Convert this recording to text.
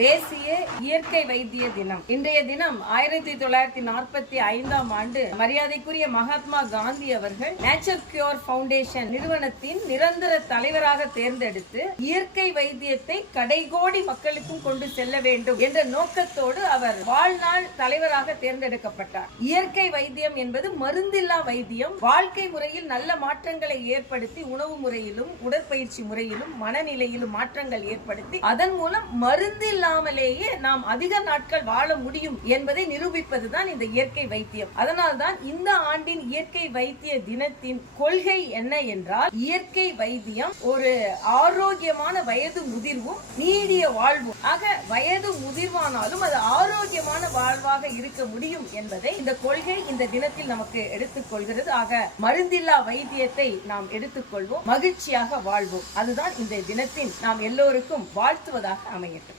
தேசிய இயற்கை வைத்திய தினம். இன்றைய தினம் 1945ஆம் ஆண்டு மரியாதைக்குரிய மகாத்மா காந்தி அவர்கள் நேச்சர் கியூர் ஃபவுண்டேஷன் நிறுவனத்தின் நிரந்தர தலைவராக தேர்ந்தெடுத்து இயற்கை வைத்தியத்தை கடைகோடி மக்களுக்கும் கொண்டு செல்ல வேண்டும் என்ற நோக்கத்தோடு அவர் வாழ்நாள் தலைவராக தேர்ந்தெடுக்கப்பட்டார். இயற்கை வைத்தியம் என்பது மருந்தில்லா வைத்தியம். வாழ்க்கை முறையில் நல்ல மாற்றங்களை ஏற்படுத்தி உணவு முறையிலும் உடற்பயிற்சி முறையிலும் மனநிலையிலும் மாற்றங்கள் ஏற்படுத்தி அதன் மூலம் மருந்தில்லாமலேயே நாம் அதிக நாட்கள் வாழ முடியும் என்பதை நிரூபிப்பதுதான் இந்த இயற்கை வைத்தியம். அதனால்தான் இந்த ஆண்டின் இயற்கை வைத்திய தினத்தின் கொள்கை என்ன என்றால், இயற்கை வைத்தியம் ஒரு ஆரோக்கியமான வயது முதிர்வும் நீடிய வாழ்வும். ஆக வயது முதிர்வானாலும் அது ஆரோக்கியமான வாழ்வாக இருக்க முடியும் என்பதை இந்த கொள்கை இந்த தினத்தில் நமக்கு எடுத்துக் கொள்கிறது. ஆக மருந்தில்லா வைத்தியத்தை நாம் எடுத்துக்கொள்வோம், மகிழ்ச்சியாக வாழ்வோம். அதுதான் இந்த தினத்தின் நாம் எல்லோருக்கும் வாழ்த்துவதாக அமையட்டும்.